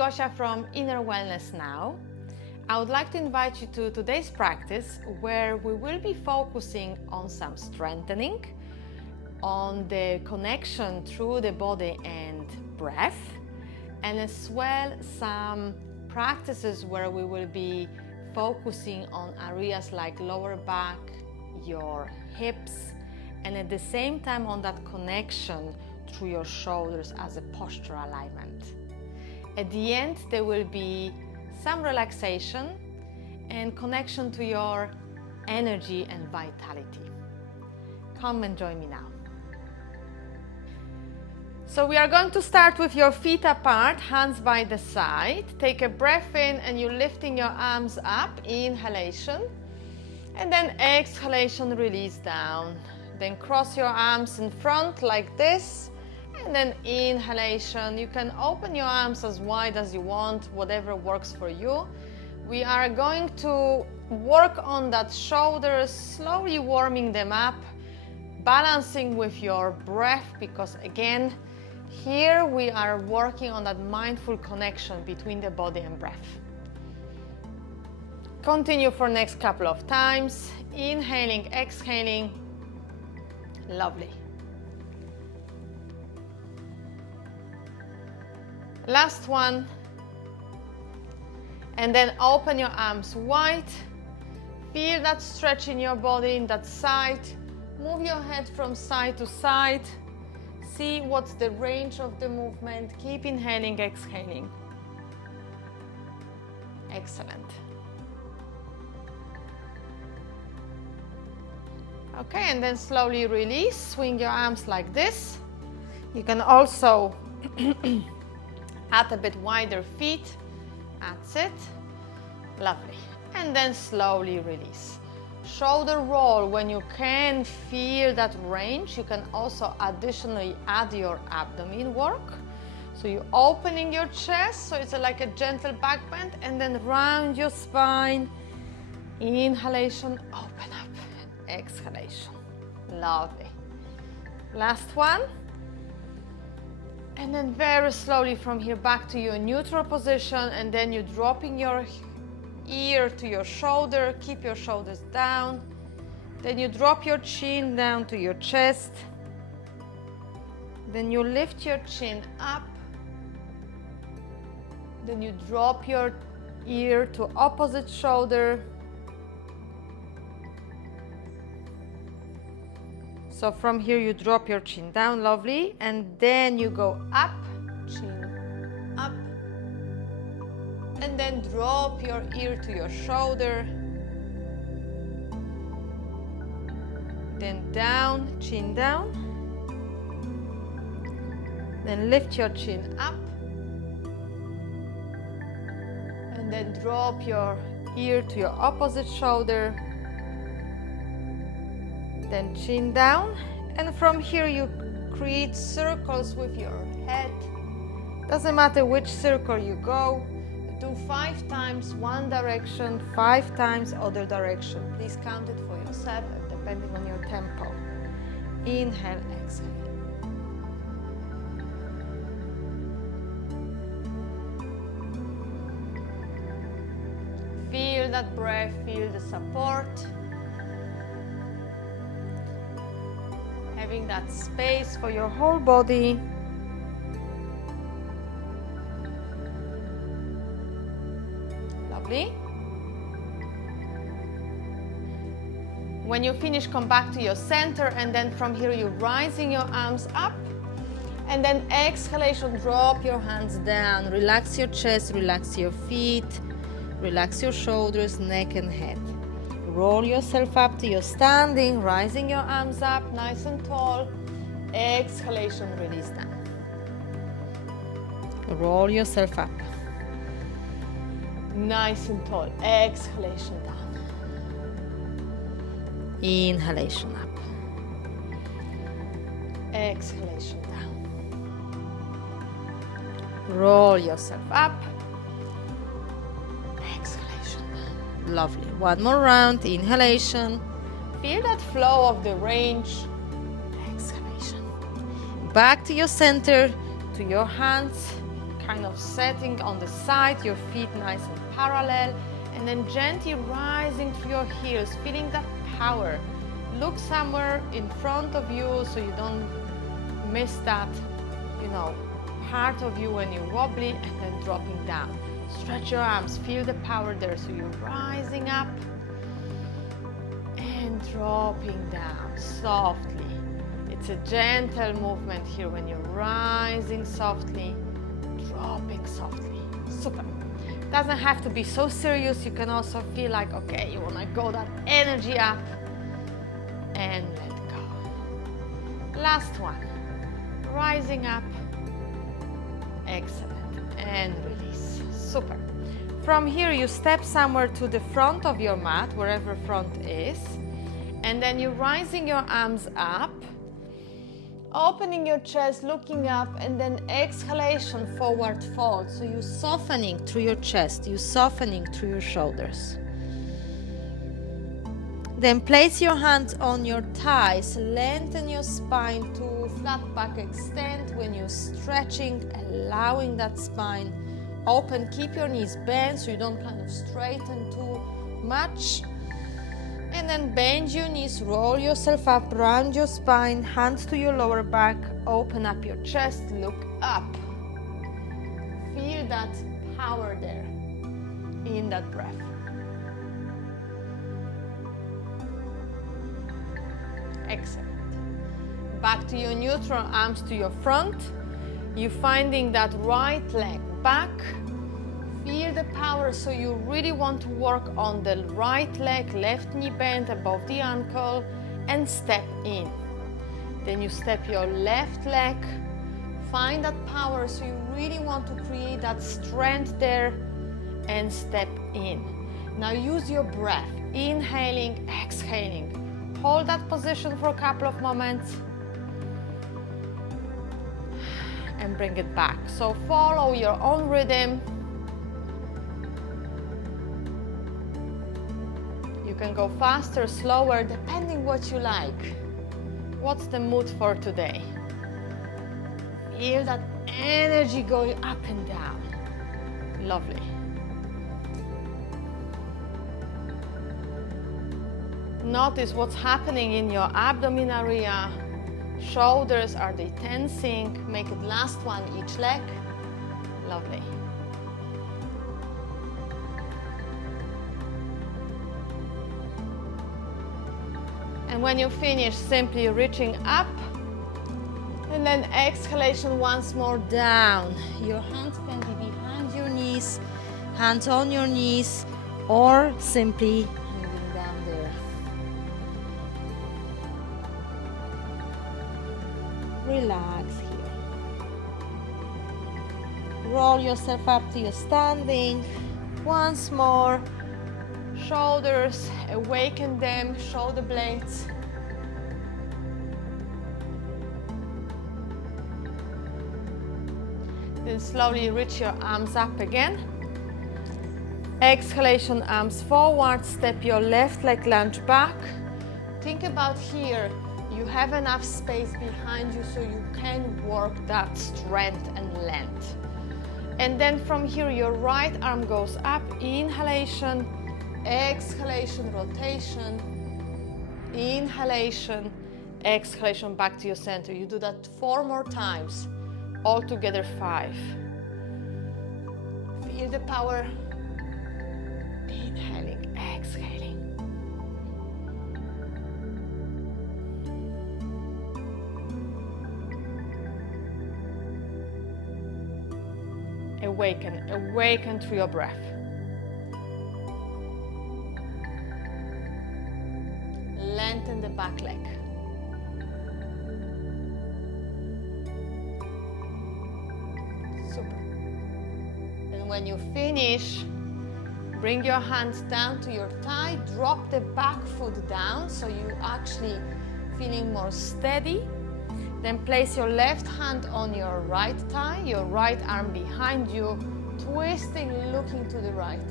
Gosia from Inner Wellness Now. I would like to invite you to today's practice where we will be focusing on some strengthening, on the connection through the body and breath, and as well some practices where we will be focusing on areas like lower back, your hips, and at the same time on that connection through your shoulders as a posture alignment. At the end, there will be some relaxation and connection to your energy and vitality. Come and join me now. So we are going to start with your feet apart, hands by the side. Take a breath in and you're lifting your arms up, inhalation. And then exhalation, release down. Then cross your arms in front like this. And then inhalation. You can open your arms as wide as you want, whatever works for you. We are going to work on that shoulders, slowly warming them up, balancing with your breath, because again, here we are working on that mindful connection between the body and breath. Continue for next couple of times. Inhaling, exhaling. Lovely. Last one. And then open your arms wide. Feel that stretch in your body, in that side. Move your head from side to side. See what's the range of the movement. Keep inhaling, exhaling. Excellent. Okay, and then slowly release. Swing your arms like this. You can also add a bit wider feet. That's it. Lovely. And then slowly release. Shoulder roll. When you can feel that range, you can also additionally add your abdomen work. So you're opening your chest, so it's like a gentle back bend, and then round your spine. Inhalation, open up. Exhalation. Lovely. Last one. And then very slowly from here back to your neutral position, and then you're dropping your ear to your shoulder. Keep your shoulders down. Then you drop your chin down to your chest. Then you lift your chin up. Then you drop your ear to opposite shoulder. So from here you drop your chin down, lovely, and then you go up, chin up, and then drop your ear to your shoulder, then down, chin down, then lift your chin up, and then drop your ear to your opposite shoulder, then chin down, and from here you create circles with your head. Doesn't matter which circle you go. Do 5 times one direction, 5 times other direction. Please count it for yourself depending on your tempo. Inhale, exhale. Feel that breath, feel the support. Having that space for your whole body. Lovely. When you finish, come back to your center, and then from here you're rising your arms up, and then exhalation, drop your hands down. Relax your chest, relax your feet, relax your shoulders, neck and head. Roll yourself up to your standing, rising your arms up nice and tall. Exhalation, release down. Roll yourself up. Nice and tall. Exhalation down. Inhalation up. Exhalation down. Roll yourself up. Lovely. One more round. Inhalation. Feel that flow of the range. Exhalation. Back to your center, to your hands. kind of setting on the side, your feet nice and parallel, and then gently rising through your heels, feeling that power. Look somewhere in front of you so you don't miss that, part of you when you're wobbly, and then dropping down. Stretch your arms, feel the power there. So you're rising up and dropping down softly. It's a gentle movement here when you're rising softly, dropping softly. Super. Doesn't have to be so serious. You can also feel like, okay, you want to go that energy up and let go. Last one. Rising up. Excellent. And release. Super. From here, you step somewhere to the front of your mat, wherever front is. And then you're rising your arms up, opening your chest, looking up, and then exhalation, forward fold. So you're softening through your chest, you're softening through your shoulders. Then place your hands on your thighs, lengthen your spine to flat back extend. When you're stretching, allowing that spine open, keep your knees bent so you don't kind of straighten too much. And then bend your knees, roll yourself up, round your spine, hands to your lower back, open up your chest, look up. Feel that power there in that breath. Excellent. Back to your neutral, arms to your front. You're finding that right leg back. Feel the power, so you really want to work on the right leg, left knee bent above the ankle, and step in. Then you step your left leg, find that power, so you really want to create that strength there, and step in. Now use your breath, inhaling, exhaling. Hold that position for a couple of moments, and bring it back. So follow your own rhythm. You can go faster, slower, depending what you like. What's the mood for today? Feel that energy going up and down. Lovely. Notice what's happening in your abdomen area. Shoulders, are they tensing? Make it last one each leg. Lovely. And when you finish, simply reaching up, and then exhalation once more down. Your hands can be behind your knees, hands on your knees, or simply hanging down there. Relax here. Roll yourself up to your standing. Once more. Shoulders, awaken them, shoulder blades. Then slowly reach your arms up again. Exhalation, arms forward, step your left leg, lunge back. Think about here, you have enough space behind you so you can work that strength and length. And then from here, your right arm goes up, inhalation, exhalation, rotation, inhalation, exhalation, back to your center. You do that 4 more times, altogether 5. Feel the power, inhaling, exhaling. Awaken, awaken through your breath. Lengthen the back leg. Super. And when you finish, bring your hands down to your thigh, drop the back foot down so you actually feeling more steady. Then place your left hand on your right thigh, your right arm behind you, twisting, looking to the right.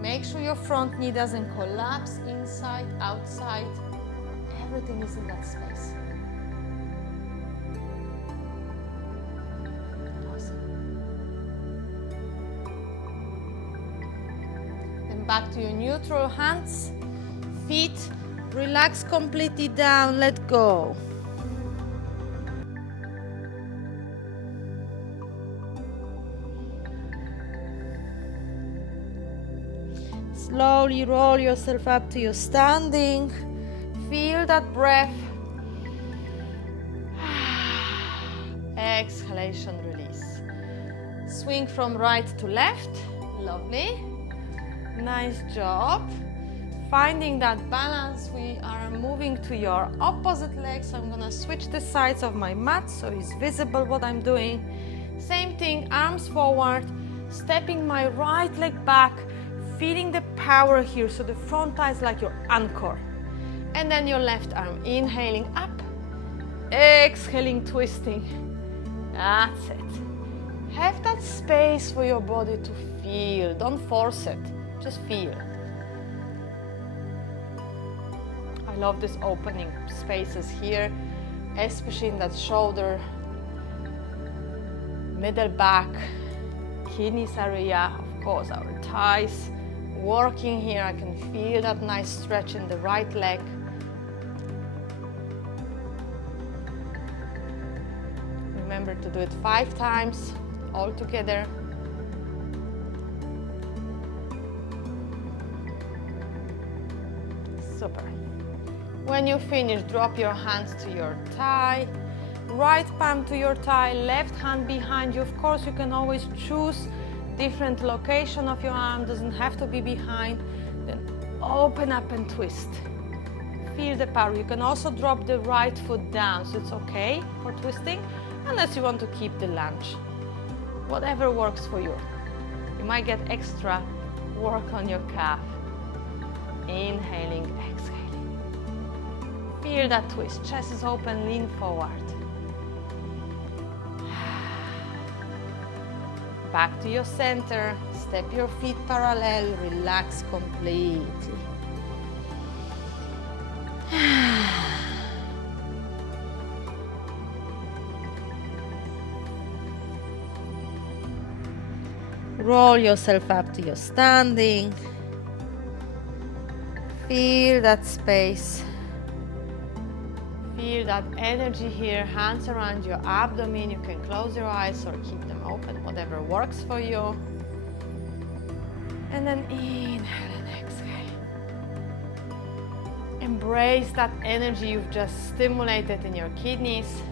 Make sure your front knee doesn't collapse, inside, outside. Everything is in that space. Then back to your neutral, hands, feet, relax completely down, let go. Slowly roll yourself up to your standing. Feel that breath. Exhalation, release. Swing from right to left. Lovely. Nice job. Finding that balance, we are moving to your opposite leg. So I'm gonna switch the sides of my mat so it's visible what I'm doing. Same thing, arms forward, stepping my right leg back, feeling the power here. So the front thigh is like your anchor. And then your left arm, inhaling up, exhaling, twisting. That's it. Have that space for your body to feel. Don't force it, just feel. I love this opening spaces here, especially in that shoulder, middle back, kidneys area, of course our thighs. Working here, I can feel that nice stretch in the right leg. Remember to do it 5 times, all together. Super. When you finish, drop your hands to your thigh, right palm to your thigh, left hand behind you. Of course, you can always choose different location of your arm, doesn't have to be behind. Then open up and twist. Feel the power. You can also drop the right foot down, so it's okay for twisting, unless you want to keep the lunge. Whatever works for you. You might get extra work on your calf. Inhaling, exhaling. Feel that twist. Chest is open, lean forward. Back to your center. Step your feet parallel. Relax completely. Roll yourself up to your standing. Feel that space. Feel that energy here. Hands around your abdomen. You can close your eyes or keep them open, whatever works for you. And then inhale and exhale. Embrace that energy you've just stimulated in your kidneys.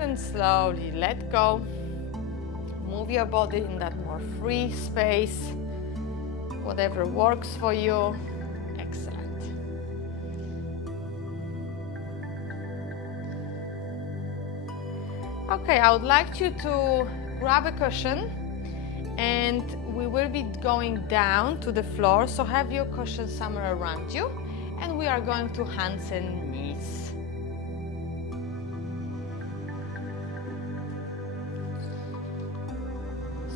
And slowly let go. Move your body in that more free space. Whatever works for you. Excellent. Okay, I would like you to grab a cushion and we will be going down to the floor. So have your cushion somewhere around you and we are going to hands and knees.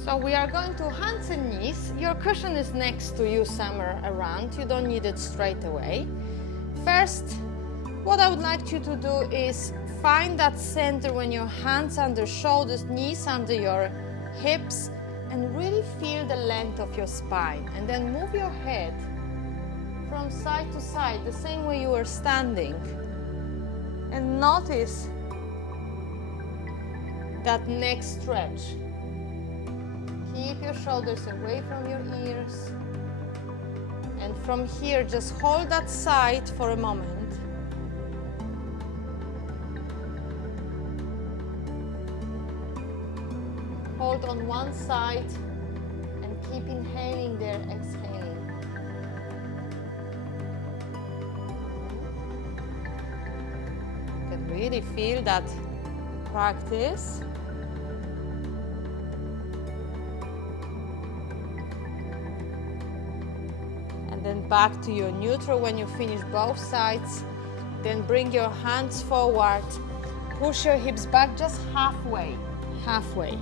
So we are going to hands and knees. Your cushion is next to you somewhere around. You don't need it straight away. First, what I would like you to do is find that center when your hands under shoulders, knees under your hips, and really feel the length of your spine. And then move your head from side to side, the same way you were standing. And notice that neck stretch. Keep your shoulders away from your ears. And from here, just hold that side for a moment. Hold on one side and keep inhaling there, exhaling. You can really feel that practice. Then back to your neutral when you finish both sides. Then bring your hands forward. Push your hips back just halfway. halfway.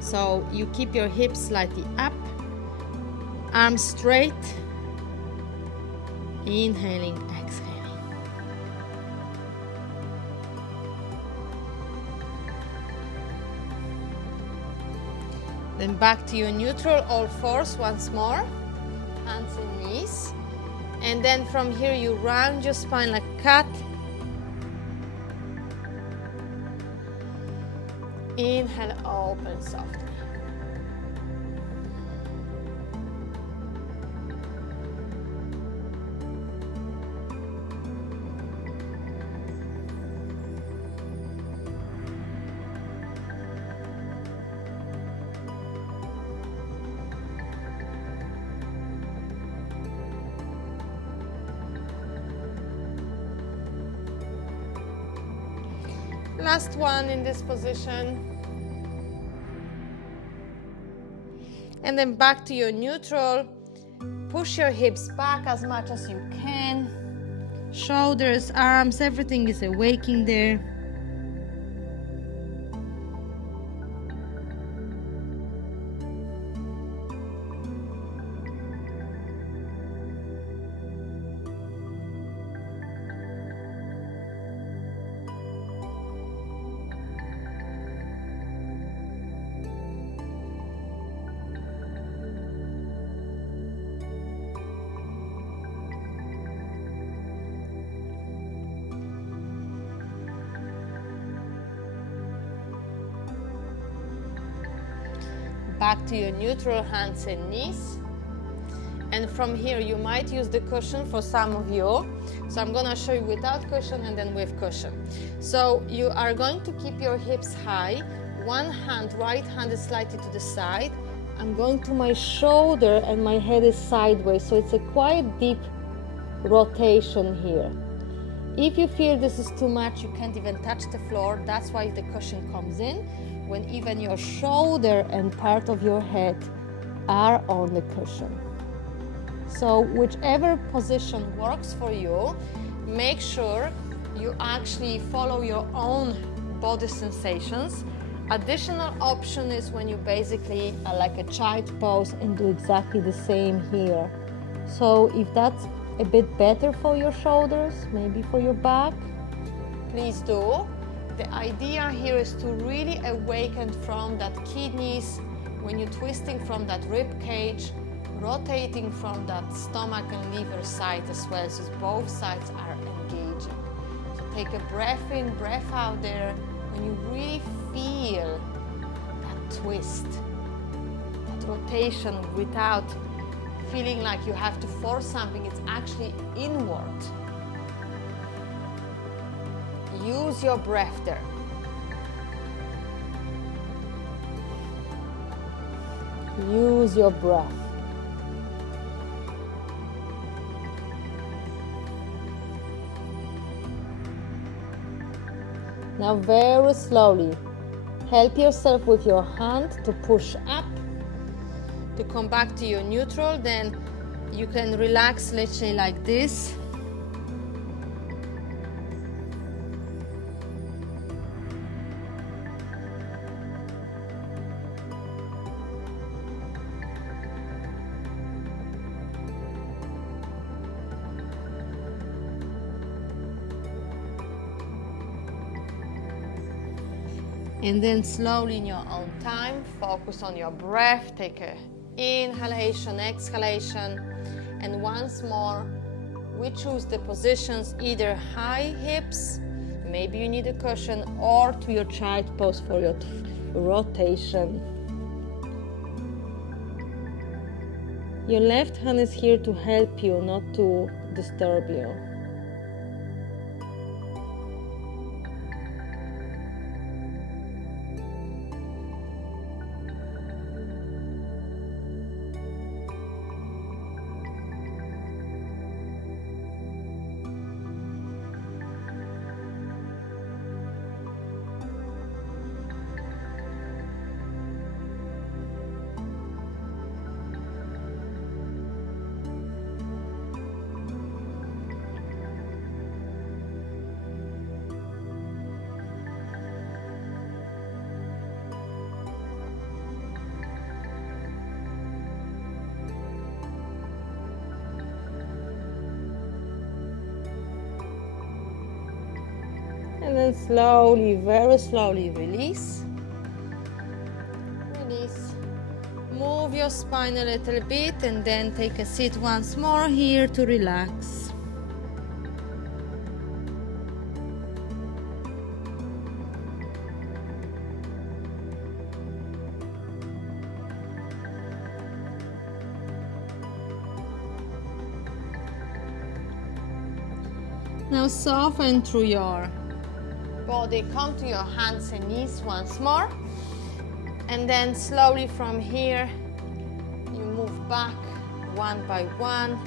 So you keep your hips slightly up, arms straight, inhaling, exhaling. Then back to your neutral, all fours once more, hands and knees. And then from here you round your spine like a cat. Inhale, open softly. Last one in this position. And then back to your neutral. Push your hips back as much as you can. Shoulders, arms, everything is awaking there. Back to your neutral, hands and knees. And from here you might use the cushion for some of you. So I'm gonna show you without cushion and then with cushion. So you are going to keep your hips high. One hand, right hand is slightly to the side. I'm going to my shoulder and my head is sideways. So it's a quite deep rotation here. If you feel this is too much, you can't even touch the floor. That's why the cushion comes in, when even your shoulder and part of your head are on the cushion. So whichever position works for you, make sure you actually follow your own body sensations. Additional option is when you basically are like a child pose and do exactly the same here. So if that's a bit better for your shoulders, maybe for your back, please do. The idea here is to really awaken from that kidneys when you're twisting from that rib cage, rotating from that stomach and liver side as well, so both sides are engaging. So take a breath in, breath out there when you really feel that twist, that rotation without feeling like you have to force something. It's actually inward. Use your breath there. Use your breath. Now very slowly, help yourself with your hand to push up, to come back to your neutral. Then you can relax, let's say like this. And then slowly in your own time, focus on your breath. Take a inhalation, exhalation. And once more, we choose the positions, either high hips, maybe you need a cushion, or to your child pose for your rotation. Your left hand is here to help you, not to disturb you. then slowly, very slowly release. Release. Move your spine a little bit and then take a seat once more here to relax. Now soften through your body, come to your hands and knees once more. And then slowly from here, you move back one by one,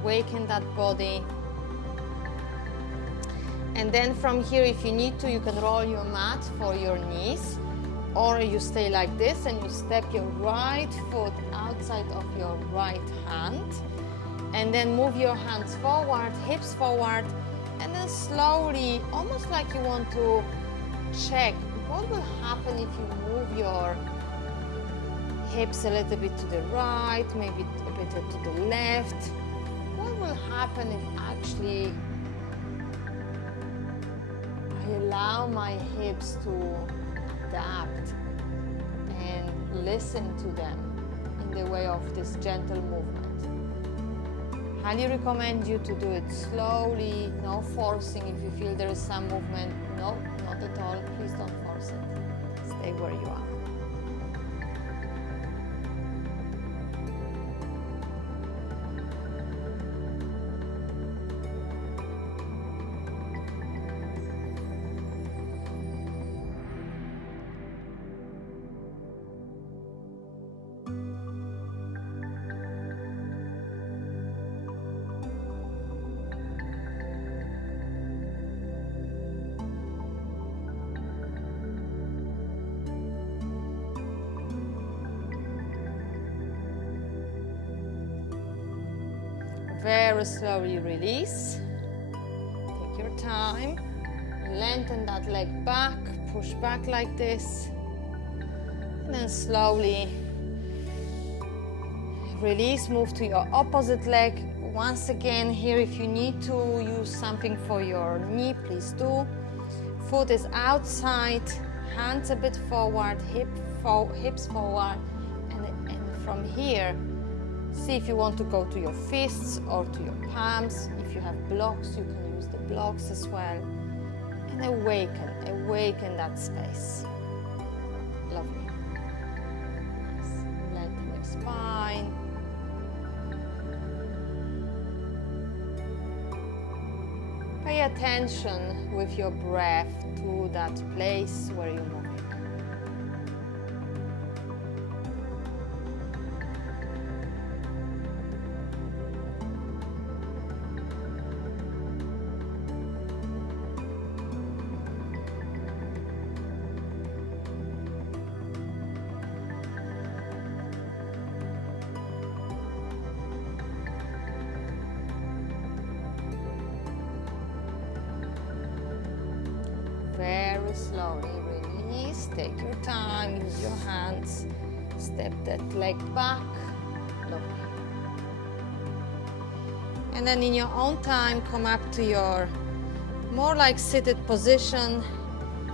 awaken that body. And then from here, if you need to, you can roll your mat for your knees, or you stay like this and you step your right foot outside of your right hand. And then move your hands forward, hips forward, and then slowly, almost like you want to check what will happen if you move your hips a little bit to the right, maybe a bit to the left. What will happen if actually I allow my hips to adapt and listen to them in the way of this gentle movement? Highly recommend you to do it slowly, no forcing. If you feel there is some movement, no, not at all. Please don't force it. Stay where you are. Very slowly release. Take your time. Lengthen that leg back. Push back like this. And then slowly release. Move to your opposite leg. Once again, here if you need to use something for your knee, please do. Foot is outside. Hands a bit forward. Hips forward. And from here, see if you want to go to your fists or to your palms. If you have blocks, you can use the blocks as well. And awaken that space. Lovely. Nice. Lengthen your spine. Pay attention with your breath to that place where you're moving. Very slowly release, take your time, use your hands, step that leg back, lovely. And then in your own time, come up to your more like seated position.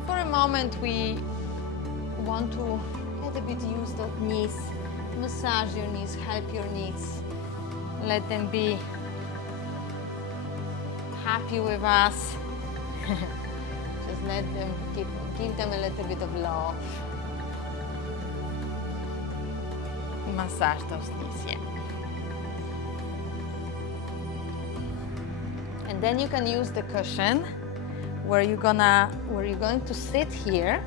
For a moment, we want to a little bit use the knees, massage your knees, help your knees, let them be happy with us. Just let them, give them a little bit of love. Massage those knees, yeah. And then you can use the cushion where you're going to sit here,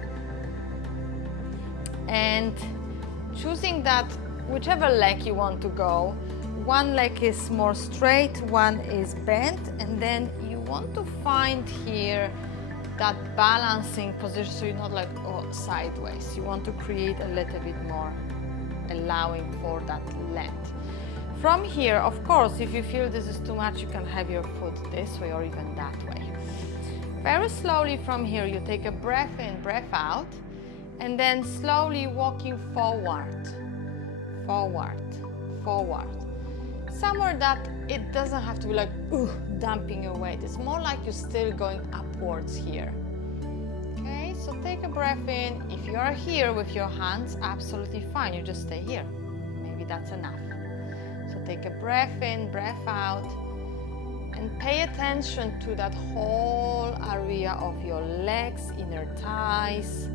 and choosing that whichever leg you want to go. One leg is more straight, one is bent, and then you want to find here that balancing position, so you're not like sideways. You want to create a little bit more allowing for that length. From here, of course, if you feel this is too much, you can have your foot this way or even that way. Very slowly from here, you take a breath in, breath out, and then slowly walking forward, forward, forward. Somewhere that it doesn't have to be like dumping your weight. It's more like you're still going upwards here. Okay, so take a breath in. If you are here with your hands, absolutely fine. You just stay here. Maybe that's enough. So take a breath in, breath out, and pay attention to that whole area of your legs, inner thighs.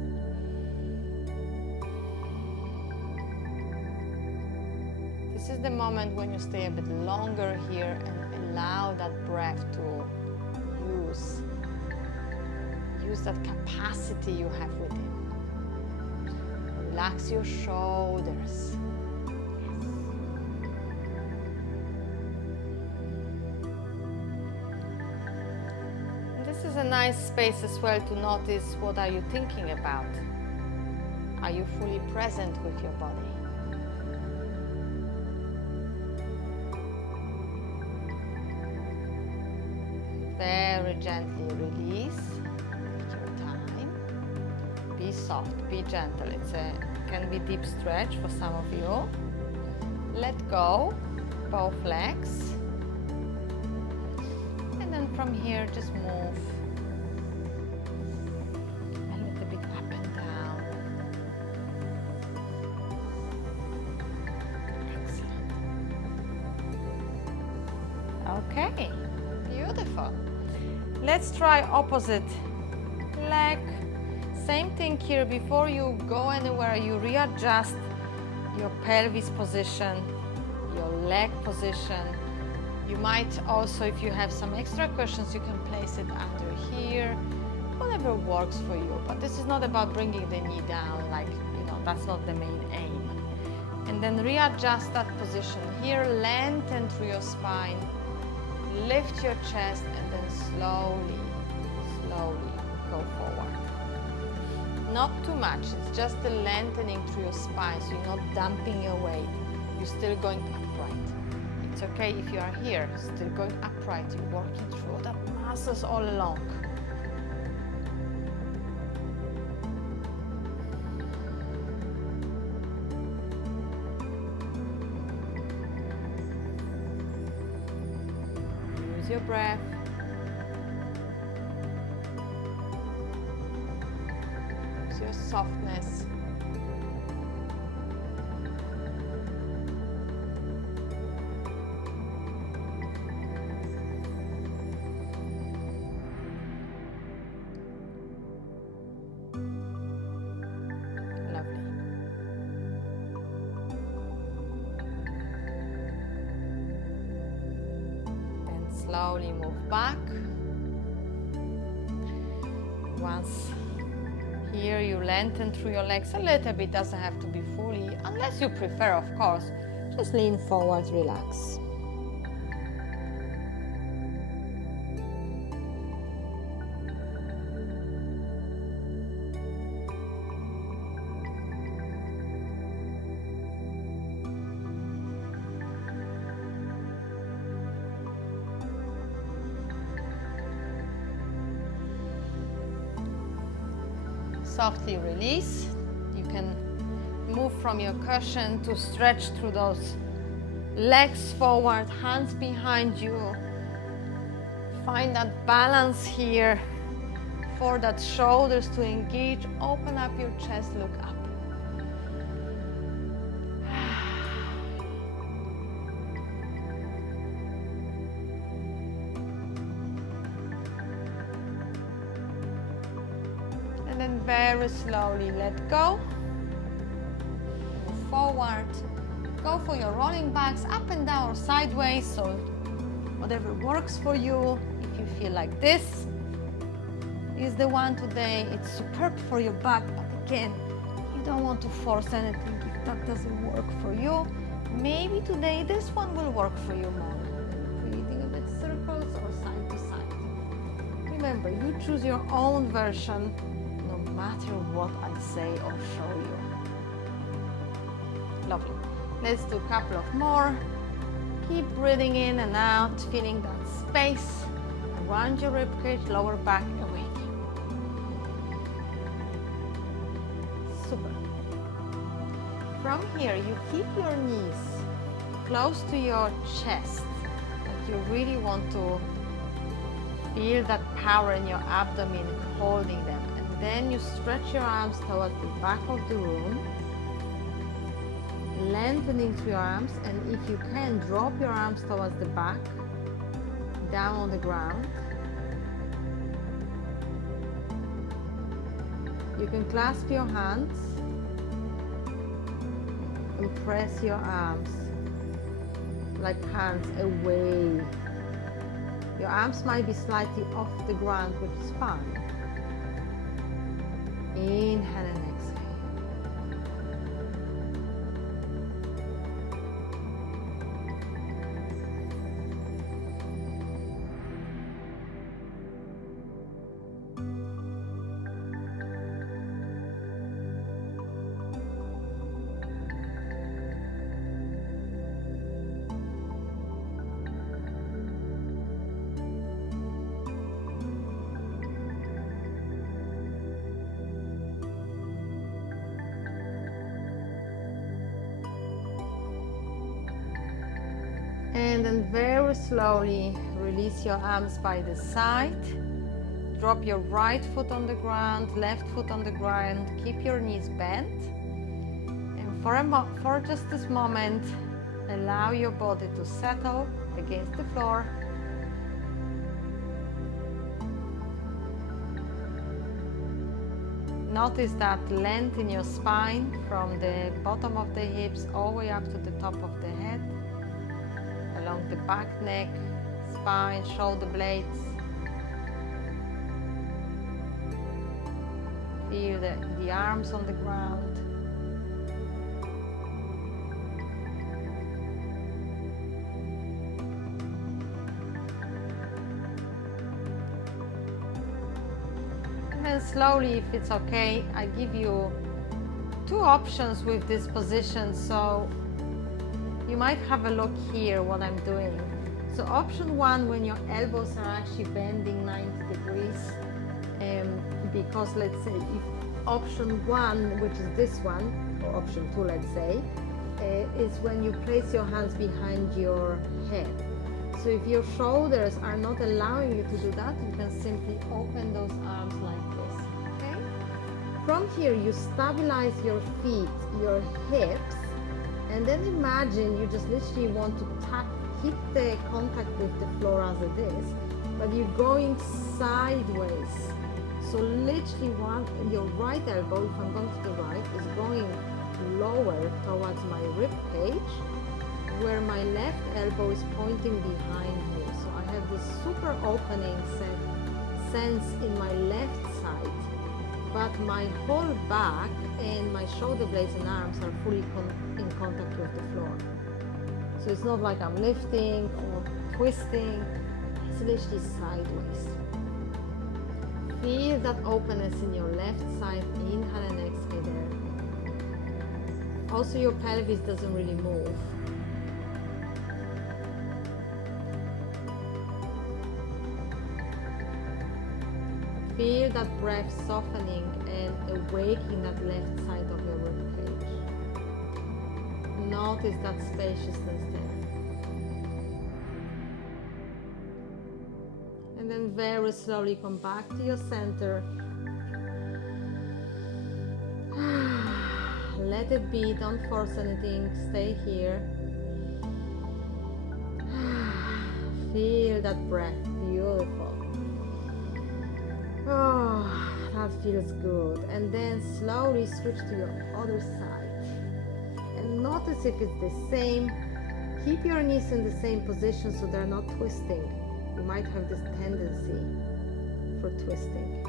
This is the moment when you stay a bit longer here and allow that breath to use that capacity you have within. Relax your shoulders. This is a nice space as well to notice what are you thinking about. Are you fully present with your body? Very gently release. Take your time. Be soft, be gentle. It can be deep stretch for some of you. Let go, both legs. And then from here, just move a little bit up and down. Excellent. Okay, beautiful. Let's try opposite leg. Same thing here. Before you go anywhere, you readjust your pelvis position, your leg position. You might also, if you have some extra cushions, you can place it under here, whatever works for you. But this is not about bringing the knee down, like, that's not the main aim. And then readjust that position here, lengthen through your spine, lift your chest, and then slowly go forward. Not too much, it's just the lengthening through your spine, so you're not dumping your weight. You're still going upright. It's okay if you are here, still going upright. You're working through the muscles all along. Use your breath. Use your softness. Slowly move back. Once here you lengthen through your legs a little bit, doesn't have to be fully, unless you prefer, of course. Just lean forward, relax. Softly release. You can move from your cushion to stretch through those legs forward, hands behind you. Find that balance here for that shoulders to engage. Open up your chest, look up. And then very slowly let go. Move forward. Go for your rolling backs, up and down or sideways, so whatever works for you. If you feel like this is the one today, it's superb for your back, but again, you don't want to force anything if that doesn't work for you. Maybe today this one will work for you more. Creating a bit circles or side to side. Remember, you choose your own version, no matter what I say or show you. Lovely. Let's do a couple of more. Keep breathing in and out, feeling that space around your ribcage, lower back, awake. Super. From here, you keep your knees close to your chest, like you really want to feel that power in your abdomen, holding them, and Then you stretch your arms towards the back of the room, lengthening through your arms, and if you can, drop your arms towards the back, down on the ground. You can clasp your hands and press your arms like hands away. Your arms might be slightly off the ground, which is fine. Inhale and exhale. And then very slowly release your arms by the side. Drop your right foot on the ground, left foot on the ground. Keep your knees bent. And for just this moment, allow your body to settle against the floor. Notice that length in your spine from the bottom of the hips all the way up to the top of the head, along the back, neck, spine, shoulder blades. Feel the arms on the ground. And then slowly, if it's okay, I give you two options with this position. So you might have a look here what I'm doing. So option one, when your elbows are actually bending 90 degrees, because let's say if option one, which is this one, or option two, let's say, is when you place your hands behind your head. So if your shoulders are not allowing you to do that, you can simply open those arms like this, okay? From here, you stabilize your feet, your hips, and then imagine you just literally want to keep the contact with the floor as it is, but you're going sideways. So literally your right elbow, if I'm going to the right, is going lower towards my rib cage, where my left elbow is pointing behind me. So I have this super opening sense in my left side, but my whole back and my shoulder blades and arms are fully in contact with the floor. So it's not like I'm lifting or twisting, it's literally sideways. Feel that openness in your left side, inhale and exhale there. Also your pelvis doesn't really move. Feel that breath softening and awakening that left side of your rib cage. Notice that spaciousness there. And then very slowly come back to your center. Let it be, don't force anything, stay here. Feel that breath, beautiful. Oh, that feels good. And then slowly switch to your other side. And notice if it's the same. Keep your knees in the same position so they're not twisting. You might have this tendency for twisting.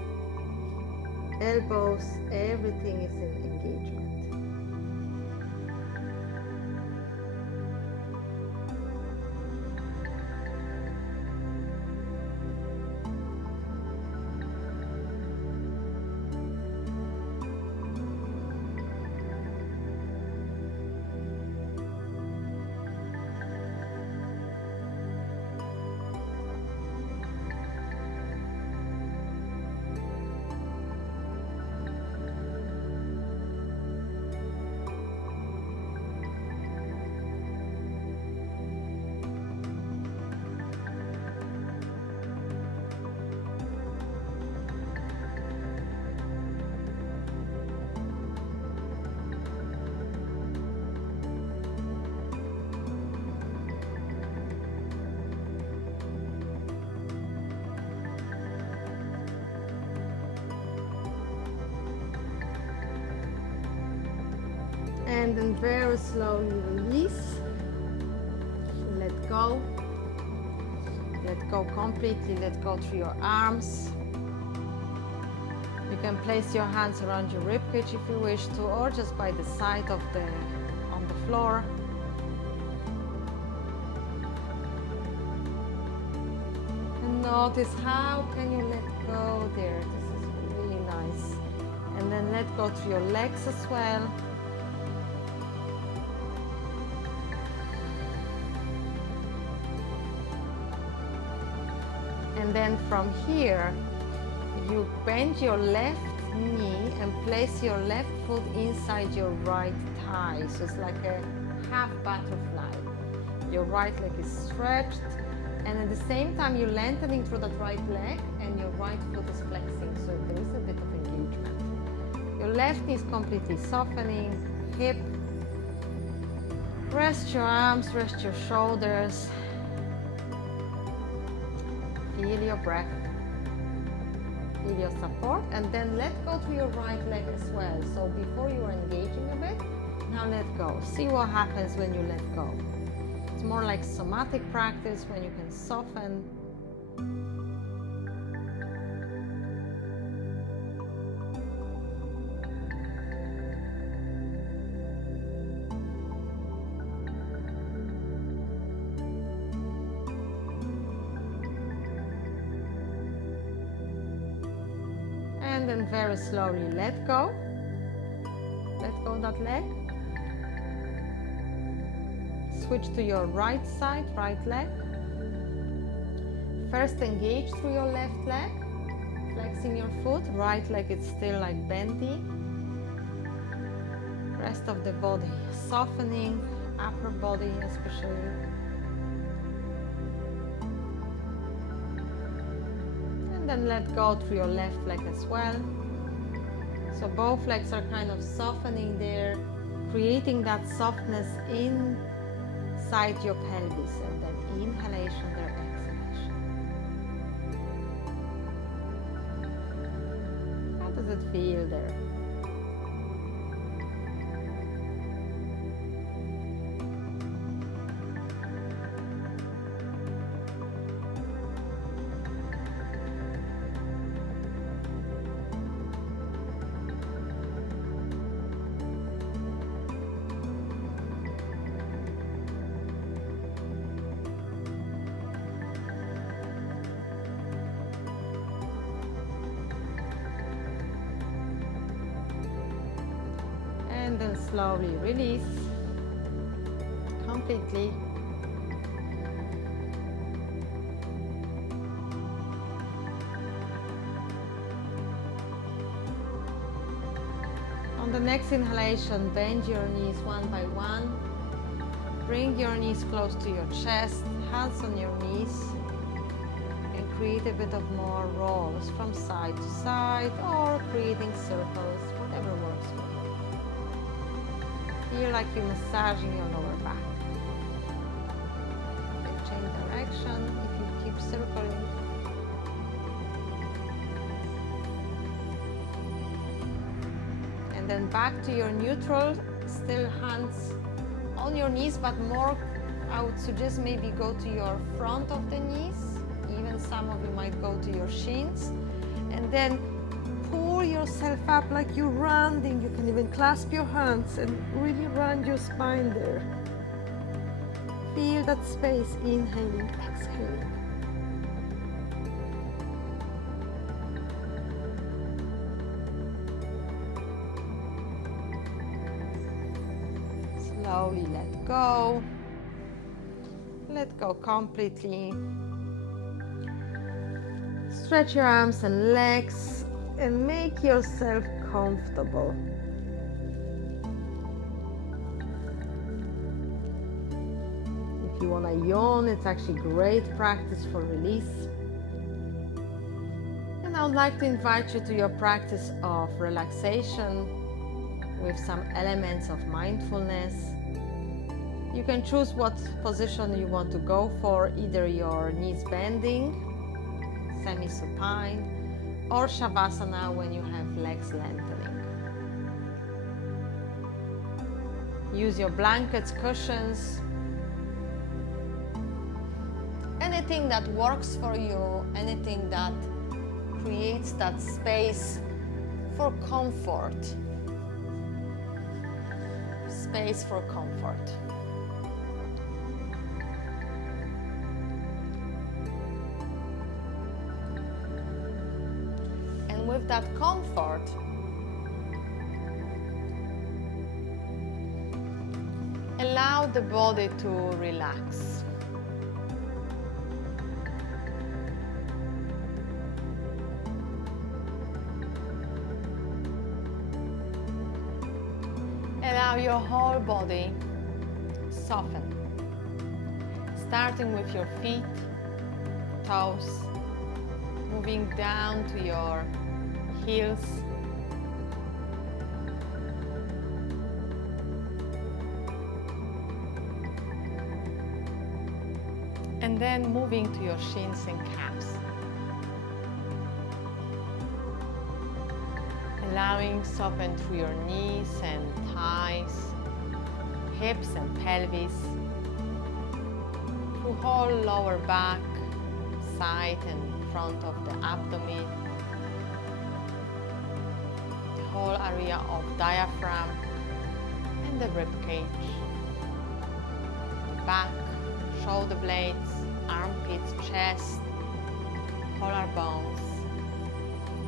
Elbows, everything is in engagement. And then very slowly release. Let go. Let go completely. Let go through your arms. You can place your hands around your ribcage if you wish to, or just by the side of on the floor. And notice how can you let go there. This is really nice. And then let go through your legs as well. And then from here, you bend your left knee and place your left foot inside your right thigh. So it's like a half butterfly. Your right leg is stretched, and at the same time you're lengthening through that right leg, and your right foot is flexing, so there is a bit of engagement. Your left knee is completely softening, hip. Rest your arms, rest your shoulders. Feel your breath. Feel your support, and then let go to your right leg as well. So before you are engaging a bit, now let go. See what happens when you let go. It's more like somatic practice when you can soften. And then very slowly let go. Let go that leg. Switch to your right side, right leg. First engage through your left leg, flexing your foot. Right leg is still like bendy. Rest of the body softening, upper body especially. Then let go through your left leg as well. So both legs are kind of softening there, creating that softness inside your pelvis, and then inhalation, then exhalation. How does it feel there? And then slowly release completely. On the next inhalation, bend your knees one by one. Bring your knees close to your chest, hands on your knees, and create a bit of more rolls from side to side, or creating circles, whatever works for you. Feel like you're massaging your lower back. And change direction if you keep circling. And then back to your neutral, still hands on your knees, but more, I would suggest maybe go to your front of the knees. Even some of you might go to your shins. And then pull yourself up like you're rounding. You can even clasp your hands and really round your spine there. Feel that space, inhaling, exhaling. Slowly let go. Let go completely. Stretch your arms and legs and make yourself comfortable. If you want to yawn, it's actually great practice for release. And I would like to invite you to your practice of relaxation with some elements of mindfulness. You can choose what position you want to go for, either your knees bending, semi-supine, or Shavasana when you have legs lengthening. Use your blankets, cushions, anything that works for you, anything that creates that space for comfort. Space for comfort. And with that comfort, allow the body to relax. Allow your whole body soften, starting with your feet, toes, moving down to your heels, and then moving to your shins and calves. Allowing soften through your knees and thighs, hips and pelvis, through whole lower back, side and front of the abdomen, the whole area of diaphragm and the rib cage, the back, shoulder blades, armpits, chest, collarbones,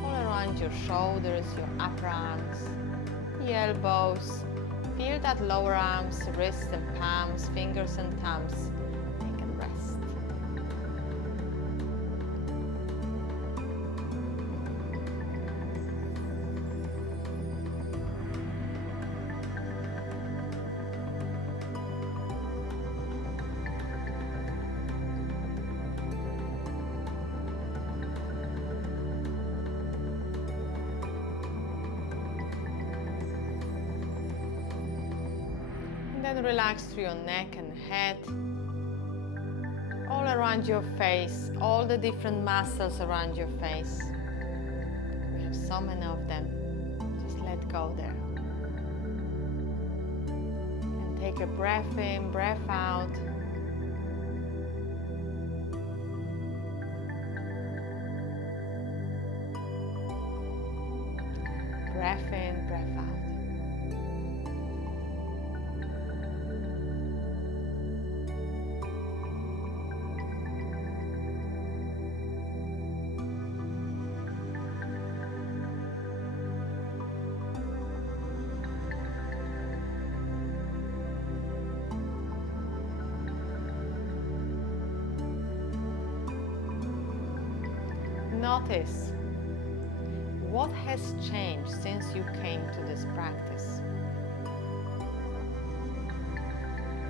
all around your shoulders, your upper arms, the elbows. Feel that lower arms, wrists and palms, fingers and thumbs. Take a rest. Then relax through your neck and head, all around your face, all the different muscles around your face. We have so many of them. Just let go there. And take a breath in, breath out. Breath in, breath out. Notice what has changed since you came to this practice.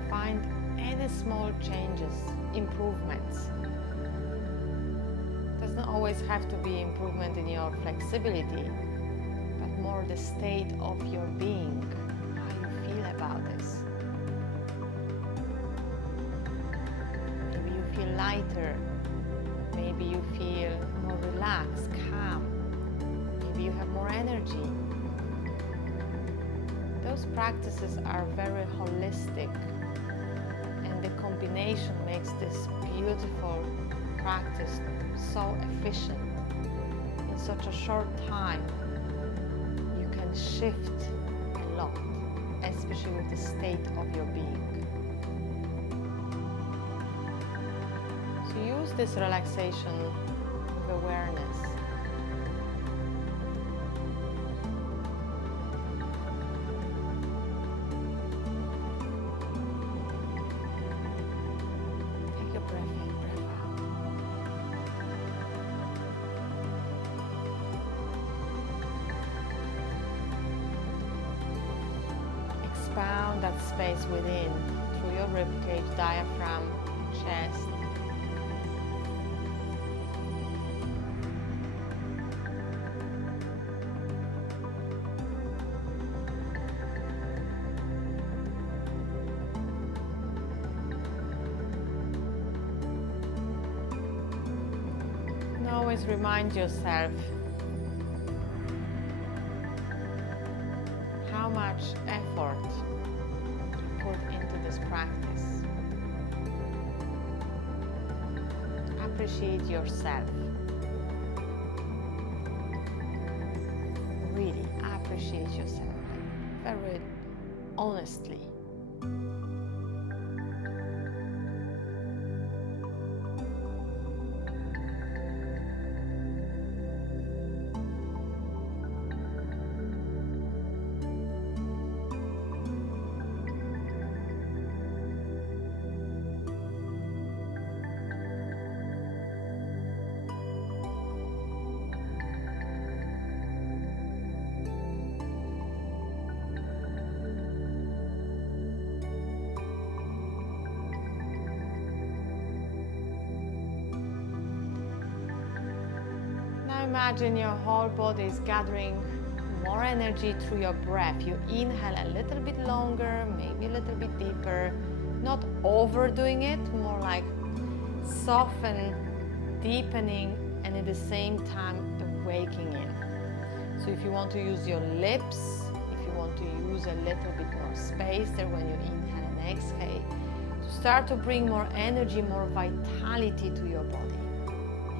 Find any small changes, improvements. It doesn't always have to be improvement in your flexibility, but more the state of your being, how you feel about this. Maybe you feel lighter. Maybe you feel more relaxed, calm. Maybe you have more energy. Those practices are very holistic, and the combination makes this beautiful practice so efficient. In such a short time, you can shift a lot, especially with the state of your being. Use this relaxation with awareness. Take a breath in, breath out. Expand that space within through your ribcage, diaphragm, chest. Always remind yourself how much effort appreciate yourself. Really appreciate yourself, very honestly. Imagine your whole body is gathering more energy through your breath. You inhale a little bit longer, maybe a little bit deeper, not overdoing it, more like soften, deepening, and at the same time awakening. So if you want to use your lips, if you want to use a little bit more space there when you inhale and exhale, to start to bring more energy, more vitality to your body.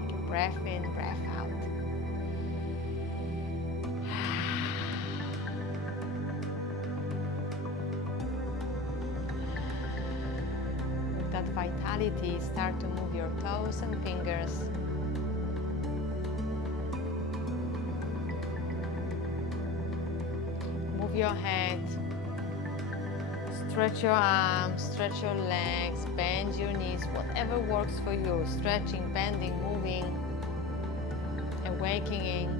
Take a breath in, breath out. That vitality, start to move your toes and fingers. Move your head. Stretch your arms, stretch your legs, bend your knees, whatever works for you. Stretching, bending, moving, awakening.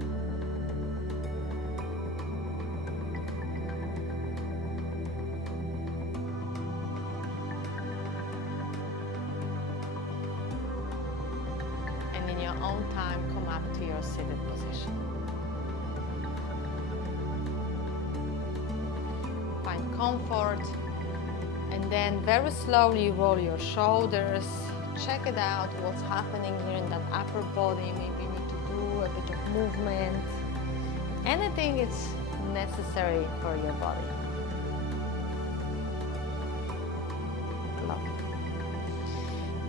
Own time, come up to your seated position. Find comfort, and then very slowly roll your shoulders. Check it out, what's happening here in that upper body. Maybe you need to do a bit of movement. Anything is necessary for your body. Lovely.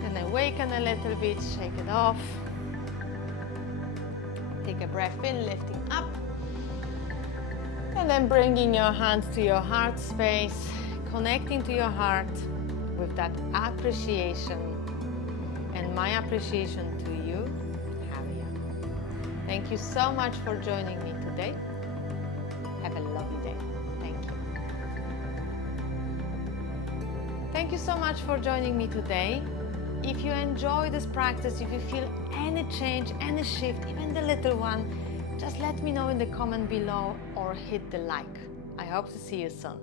Then awaken a little bit, shake it off. Take a breath in, lifting up, and then bringing your hands to your heart space, connecting to your heart with that appreciation, and my appreciation to you, Harriet. Thank you so much for joining me today. Have a lovely day. Thank you. Thank you so much for joining me today. If you enjoy this practice, if you feel any change, any shift, even the little one, just let me know in the comment below or hit the like. I hope to see you soon.